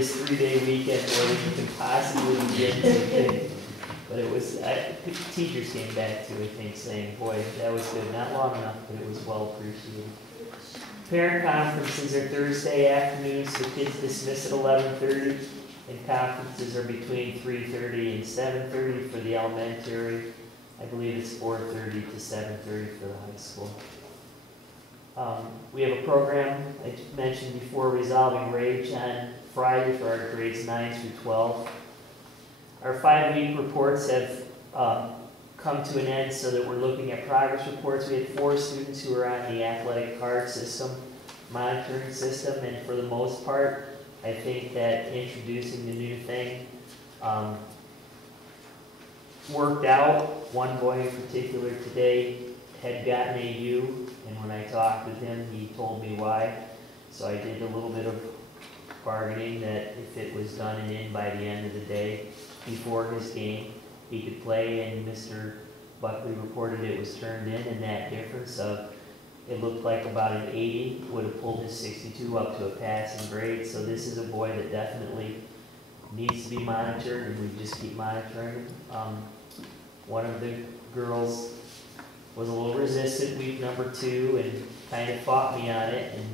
this 3-day weekend more than you can possibly get to. But it was, teachers came back to, I think, saying, boy, that was good. Not long enough, but it was well appreciated. Parent conferences are Thursday afternoons, so kids dismiss at 11:30, and conferences are between 3:30 and 7:30 for the elementary. I believe it's 4:30 to 7:30 for the high school. We have a program, I mentioned before, Resolving Rage on Friday for our grades 9 through 12. Our 5-week reports have come to an end so that we're looking at progress reports. We had 4 students who were on the athletic card system, monitoring system, and for the most part, I think that introducing the new thing worked out. One boy in particular today had gotten a U, and when I talked with him, he told me why. So I did a little bit of bargaining that if it was done and in by the end of the day, before his game, he could play, and Mr. Buckley reported it was turned in, and that difference of, it looked like about an 80 would have pulled his 62 up to a passing grade. So this is a boy that definitely needs to be monitored, and we just keep monitoring. One of the girls was a little resistant week number 2 and kind of fought me on it, and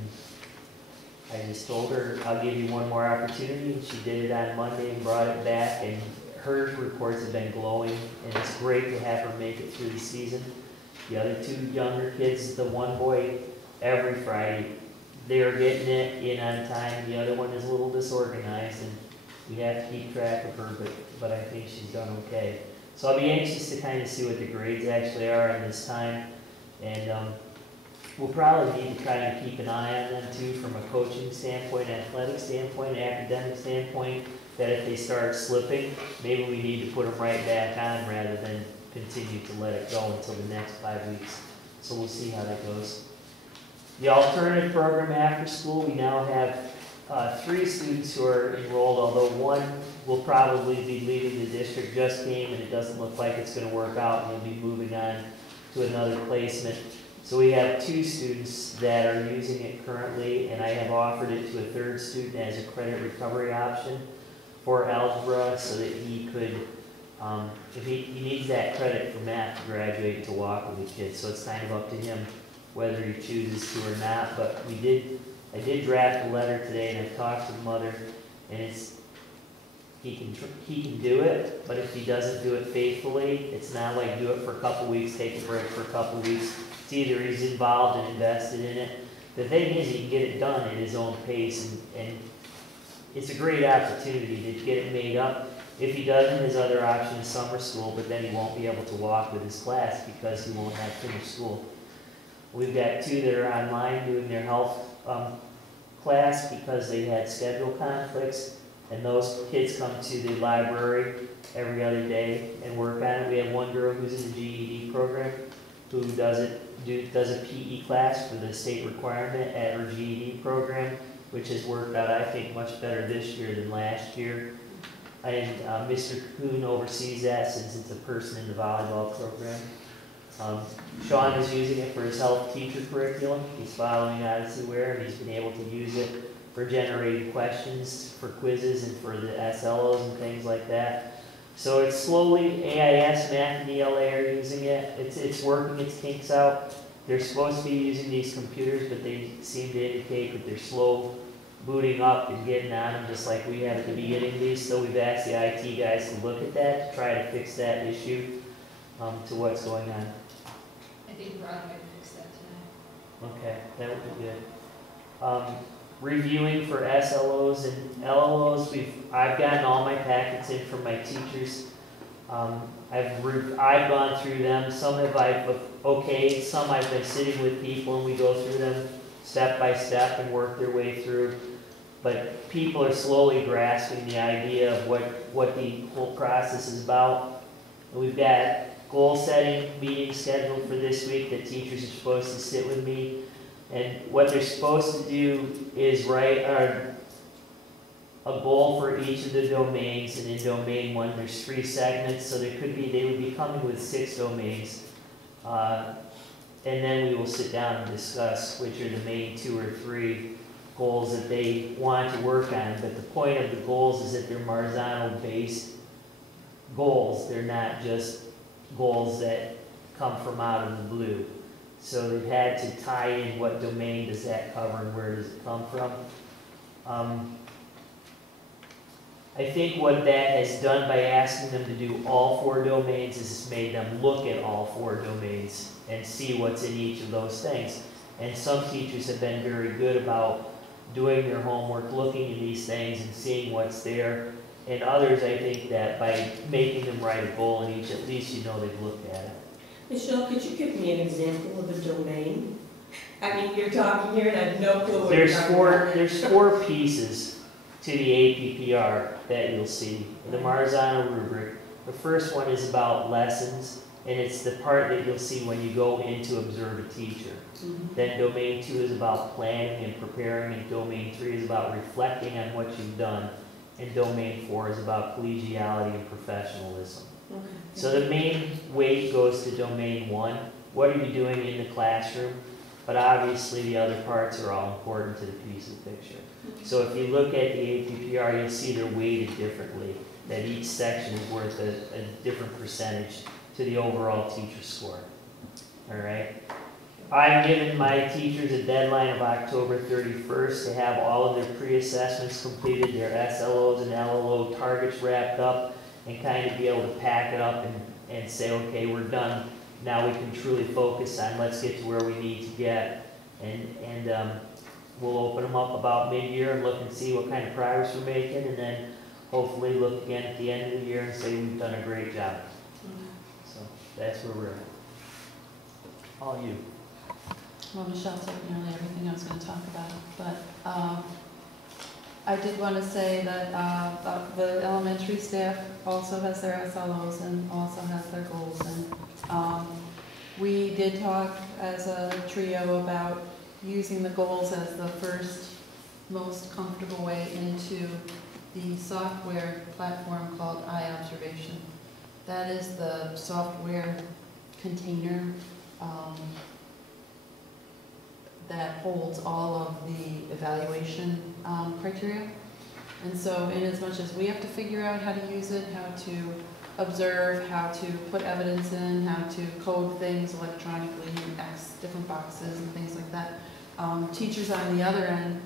I just told her, I'll give you one more opportunity, and she did it on Monday and brought it back, and her reports have been glowing, and it's great to have her make it through the season. The other 2 younger kids, the one boy, every Friday, they're getting it in on time, the other one is a little disorganized, and we have to keep track of her, but I think she's done okay. So I'll be anxious to kind of see what the grades actually are in this time, and we'll probably need to try to keep an eye on them too from a coaching standpoint, athletic standpoint, academic standpoint, that if they start slipping, maybe we need to put them right back on rather than continue to let it go until the next 5 weeks. So we'll see how that goes. The alternative program after school, we now have 3 students who are enrolled, although one will probably be leaving the district, just came, and it doesn't look like it's going to work out, and he'll be moving on to another placement. So we have 2 students that are using it currently, and I have offered it to a 3rd student as a credit recovery option for algebra, so that he could, if he needs that credit for math to graduate to walk with the kids, so it's kind of up to him whether he chooses to or not. But I did draft a letter today, and I talked to the mother, and he can do it, but if he doesn't do it faithfully, it's not like do it for a couple weeks, take a break for a couple weeks. It's either he's involved and invested in it. The thing is, he can get it done at his own pace, and it's a great opportunity to get it made up. If he doesn't, his other option is summer school, but then he won't be able to walk with his class because he won't have finished school. We've got 2 that are online doing their health class because they had schedule conflicts, and those kids come to the library every other day and work on it. We have one girl who's in the GED program who does a PE class for the state requirement at her GED program, which has worked out, I think, much better this year than last year. And Mr. Kuhn oversees that since it's a person in the volleyball program. Sean is using it for his health teacher curriculum. He's following Odyssey Ware, and he's been able to use it for generating questions, for quizzes, and for the SLOs and things like that. So it's slowly, AIS, Math, and ELA are using it. It's working its kinks out. They're supposed to be using these computers, but they seem to indicate that they're slow booting up and getting on them, just like we have at the beginning of these. So we've asked the IT guys to look at that, to try to fix that issue to what's going on. I think Rod might fix that tonight. Okay, that would be good. Reviewing for SLOs and LLOs, I've gotten all my packets in from my teachers. I've gone through them. Some have okayed, some I've been sitting with people and we go through them step by step and work their way through. But people are slowly grasping the idea of what the whole process is about. And we've got goal setting meetings scheduled for this week that teachers are supposed to sit with me. And what they're supposed to do is write a goal for each of the domains, and in domain 1 there's 3 segments, so they would be coming with 6 domains. And then we will sit down and discuss which are the main 2 or 3 goals that they want to work on, but the point of the goals is that they're Marzano-based goals. They're not just goals that come from out of the blue. So they've had to tie in what domain does that cover and where does it come from. I think what that has done by asking them to do all 4 domains is it's made them look at all 4 domains and see what's in each of those things. And some teachers have been very good about doing their homework, looking at these things and seeing what's there. And others, I think that by making them write a goal in each, at least you know they've looked at it. Michelle, could you give me an example of a domain? I mean, you're talking here and I have no clue what There's you're talking about. there's 4 pieces to the APPR that you'll see. The Marzano rubric. The first one is about lessons, and it's the part that you'll see when you go in to observe a teacher. Then domain 2 is about planning and preparing, and domain 3 is about reflecting on what you've done, and domain 4 is about collegiality and professionalism. Okay. So the main weight goes to domain 1. What are you doing in the classroom? But obviously the other parts are all important to the piece of the picture. So if you look at the APPR, you'll see they're weighted differently, that each section is worth a different percentage to the overall teacher score. All right? I've given my teachers a deadline of October 31st to have all of their pre-assessments completed, their SLOs and LLO targets wrapped up, and kind of be able to pack it up and say, okay, we're done. Now we can truly focus on let's get to where we need to get. And we'll open them up about mid-year and look and see what kind of progress we're making, and then hopefully look again at the end of the year and say we've done a great job. So that's where we're at. All you. Well, Michelle said nearly everything I was going to talk about, but I did want to say that the elementary staff also has their SLOs and also has their goals. And we did talk as a trio about using the goals as the first most comfortable way into the software platform called iObservation. That is the software container that holds all of the evaluation criteria. And so in as much as we have to figure out how to use it, how to observe, how to put evidence in, how to code things electronically in X different boxes and things like that, teachers on the other end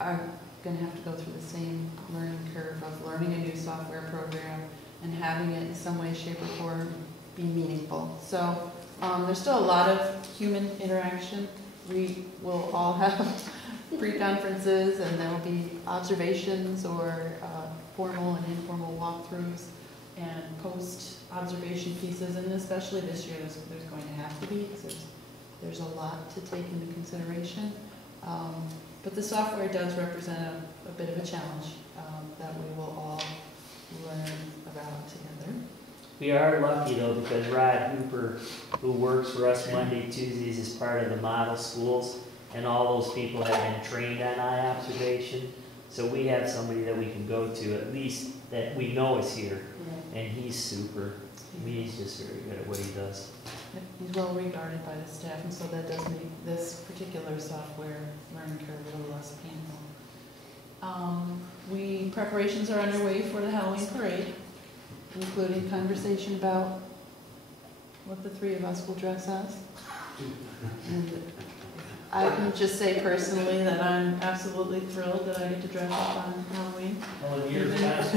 are going to have to go through the same learning curve of learning a new software program and having it in some way, shape, or form be meaningful. So there's still a lot of human interaction. We will all have pre-conferences, and there will be observations or formal and informal walkthroughs and post-observation pieces, and especially this year there's going to have to be, because there's a lot to take into consideration. But the software does represent a bit of a challenge that we will all learn about together. We are lucky though, because Rod Hooper, who works for us Monday, Tuesdays as part of the model schools, and all those people have been trained on iObservation. So we have somebody that we can go to, at least that we know is here, and he's super. I mean, he's just very good at what he does. He's well regarded by the staff, and so that does make this particular software learning curve a little less painful. Preparations are underway for the Halloween parade, including conversation about what the three of us will dress as. And I can just say personally that I'm absolutely thrilled that I get to dress up on Halloween. Well, in years past,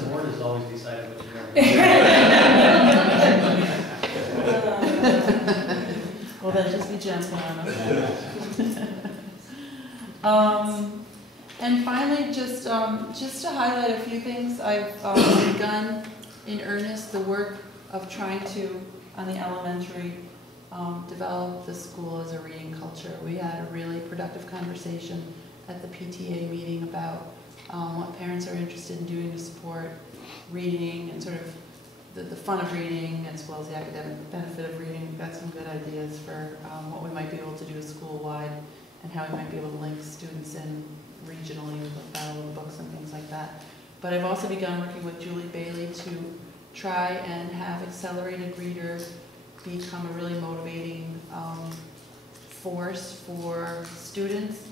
the board has always decided what you're going to do. Well, then just be gentle on us. And finally, just to highlight a few things, I've begun in earnest the work of trying to, on the elementary, develop the school as a reading culture. We had a really productive conversation at the PTA meeting about what parents are interested in doing to support reading and sort of the fun of reading as well as the academic benefit of reading. We've got some good ideas for what we might be able to do school-wide and how we might be able to link students in regionally with battle of books and things like that. But I've also begun working with Julie Bailey to try and have accelerated reader become a really motivating force for students,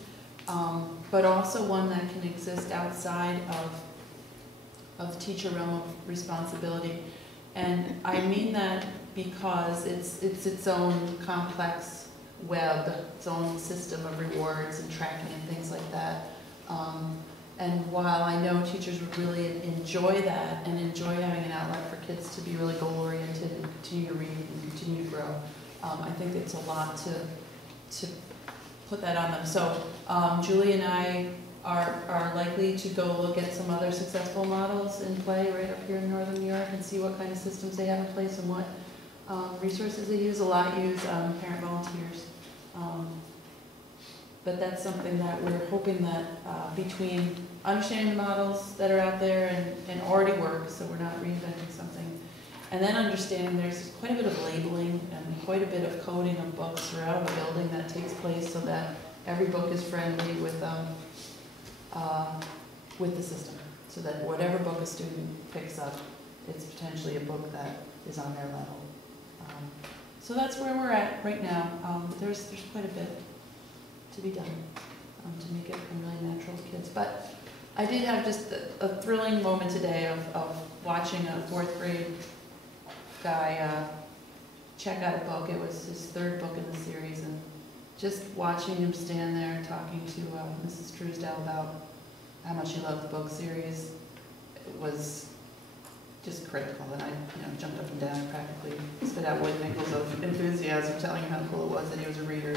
but also one that can exist outside of teacher realm of responsibility. And I mean that because it's its own complex web, its own system of rewards and tracking and things like that. And while I know teachers would really enjoy that and enjoy having an outlet for kids to be really goal-oriented and continue to read and continue to grow, I think it's a lot to put that on them. So Julie and I are likely to go look at some other successful models in play right up here in Northern New York and see what kind of systems they have in place and what resources they use. A lot use parent volunteers. But that's something that we're hoping that between understanding the models that are out there and already work, so we're not reinventing something, and then understanding there's quite a bit of labeling and quite a bit of coding of books throughout a building that takes place so that every book is friendly with the system, so that whatever book a student picks up, it's potentially a book that is on their level. So that's where we're at right now. There's quite a bit to be done to make it really natural to kids. But I did have just a thrilling moment today of watching a 4th grade guy check out a book. It was his 3rd book in the series, and just watching him stand there talking to Mrs. Truesdale about how much he loved the book series, it was just critical. And I jumped up and down and practically spit out wood nickels of enthusiasm telling him how cool it was that he was a reader.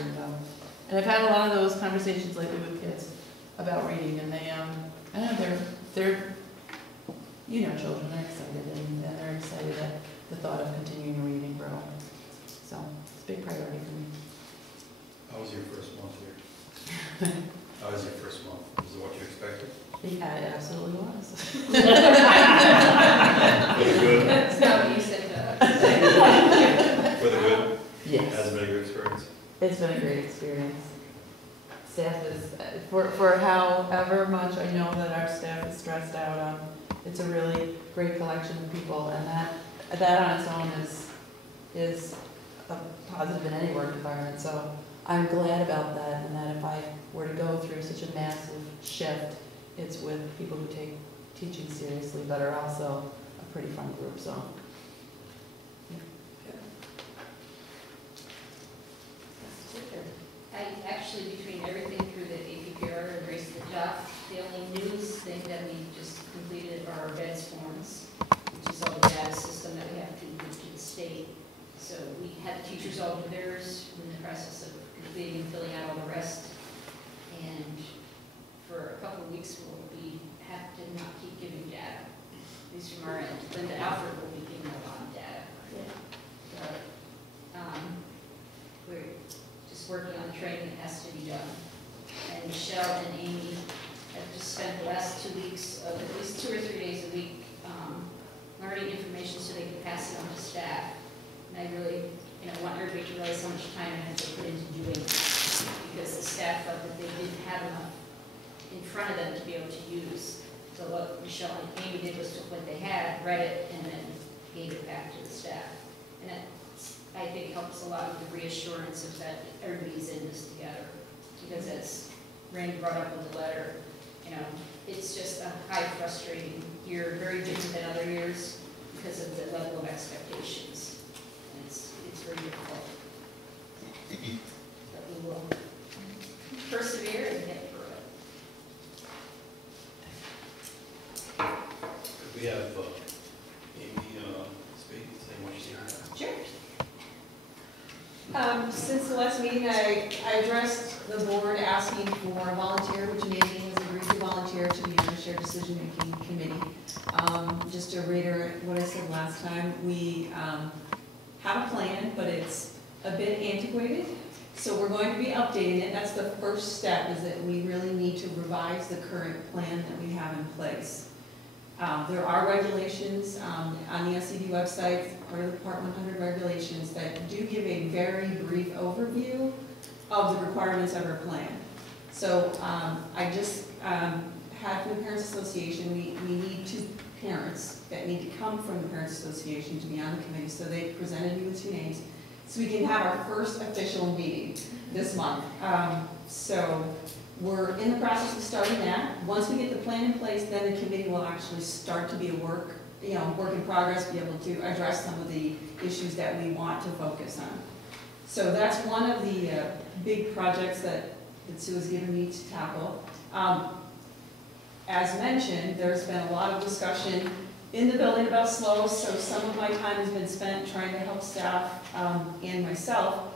And I've had a lot of those conversations lately with kids about reading, and they, I don't know, they're children, they're excited, and they're excited at the thought of continuing to read and grow. So it's a big priority for me. How was your first month here? How was your first month? Was it what you expected? Yeah, it absolutely was. For the good? That's not what you said, For the good? Yes. Has it been a good experience? It's been a great experience. Staff is, for however much I know that our staff is stressed out, it's a really great collection of people, and that on its own is a positive in any work environment. So I'm glad about that, and that if I were to go through such a massive shift, it's with people who take teaching seriously, but are also a pretty fun group. So. I actually, between everything through the APPR and Race to the Top, the only news thing that we just completed are our BEDS forms, which is all the data system that we have to give to the state. So we had the teachers all do theirs, we're in the process of completing and filling out all the rest. And for a couple of weeks, we'll have to not keep giving data, at least from our end. Linda Alfred will be giving a lot of data. But we're just working on the training that has to be done. And Michelle and Amy have just spent the last 2 weeks of at least 2 or 3 days a week learning information so they can pass it on to staff. And I really want everybody to realize how much time I had to put into doing this, because the staff felt that they didn't have enough in front of them to be able to use. So what Michelle and Amy did was took what they had, read it, and then gave it back to the staff. And that, I think, helps a lot with the reassurance of that everybody's in this together. Because as Randy brought up with the letter, it's just a high frustrating year, very different than other years because of the level of expectations. And it's very difficult. But we will persevere and get through it. Could we have Amy speak, say what she had? Sure. Since the last meeting, I addressed the board asking for a volunteer, which Amy has agreed to volunteer to be on the shared decision-making committee. Just to reiterate what I said last time, we have a plan, but it's a bit antiquated. So we're going to be updating it. That's the first step, is that we really need to revise the current plan that we have in place. There are regulations on the SED website, part of the Part 100 regulations, that do give a very brief overview of the requirements of our plan. So I just had from the Parents Association, we need 2 parents that need to come from the Parents Association to be on the committee. So they presented me with 2 names. so we can have our first official meeting this month. So we're in the process of starting that. Once we get the plan in place, then the committee will actually start to be a work in progress, be able to address some of the issues that we want to focus on. So that's one of the big projects that Sue has given me to tackle. As mentioned, there's been a lot of discussion in the building about SLOs, so some of my time has been spent trying to help staff and myself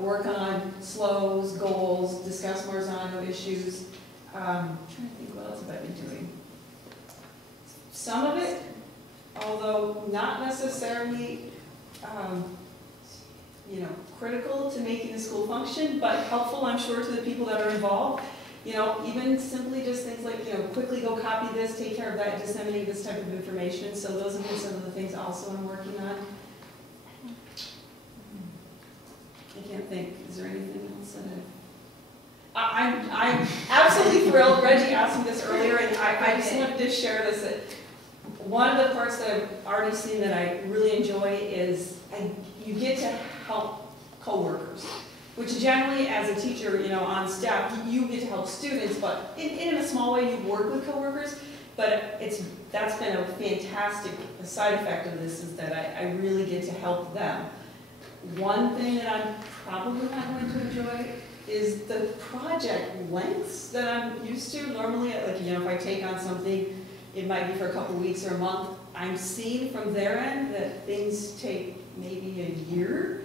work on SLOs, goals, discuss Marzano issues. I'm trying to think, what else have I been doing? Some of it, although not necessarily critical to making the school function, but helpful, I'm sure, to the people that are involved. Even simply just things like, quickly go copy this, take care of that, disseminate this type of information. So those have been some of the things also I'm working on. I can't think, is there anything else that I'm absolutely thrilled. Reggie asked me this earlier, and I just wanted to share this. That one of the parts that I've already seen that I really enjoy is you get to help coworkers, which generally as a teacher, on staff, you get to help students, but in a small way you work with coworkers, but that's been a fantastic side effect of this, is that I really get to help them. One thing that I'm probably not going to enjoy is the project lengths that I'm used to. Normally, if I take on something, it might be for a couple weeks or a month. I'm seeing from their end that things take maybe a year.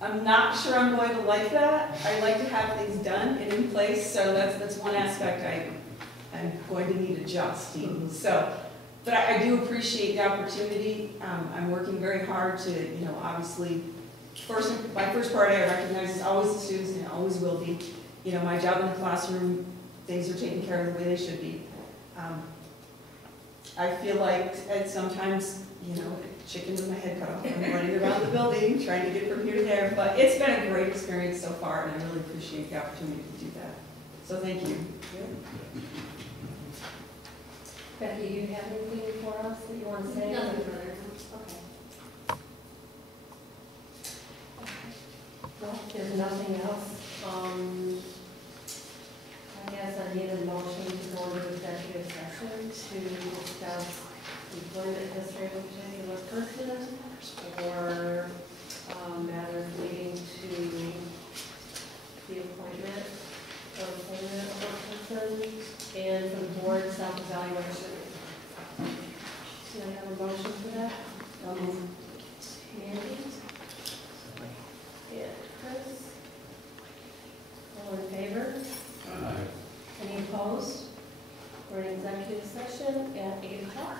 I'm not sure I'm going to like that. I like to have things done and in place, so that's one aspect I'm going to need adjusting. So, but I do appreciate the opportunity. I'm working very hard to, obviously, my first priority I recognize is always the students, and it always will be. My job in the classroom, things are taken care of the way they should be. I feel like sometimes, chicken with my head cut off. I'm running around the building, trying to get from here to there, but it's been a great experience so far, and I really appreciate the opportunity to do that. So thank you. Becky, do you have anything for us that you want to say? Nothing further. Okay. Well, if there's nothing else, I guess I need a motion to go into executive session to discuss employment history of a particular person or matters relating to the appointment or employment of a person and for the board self-evaluation. Do I have a motion for that? Mandy? Yeah, Chris? All in favor? Any opposed? We're in executive session at 8 o'clock.